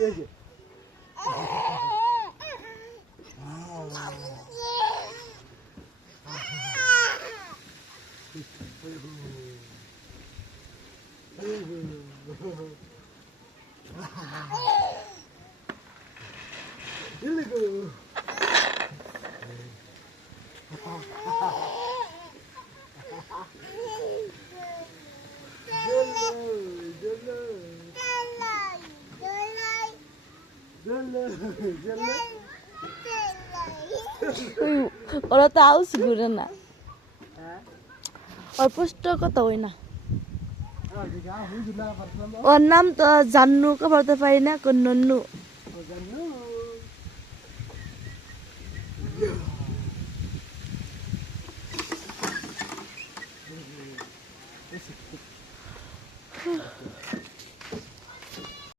এই যে ওরা তো আউস ঘুরে না ওর পুষ্ট কত হই না ওর নাম তো জান্নু কে বলতে পারি না কোন নন্নু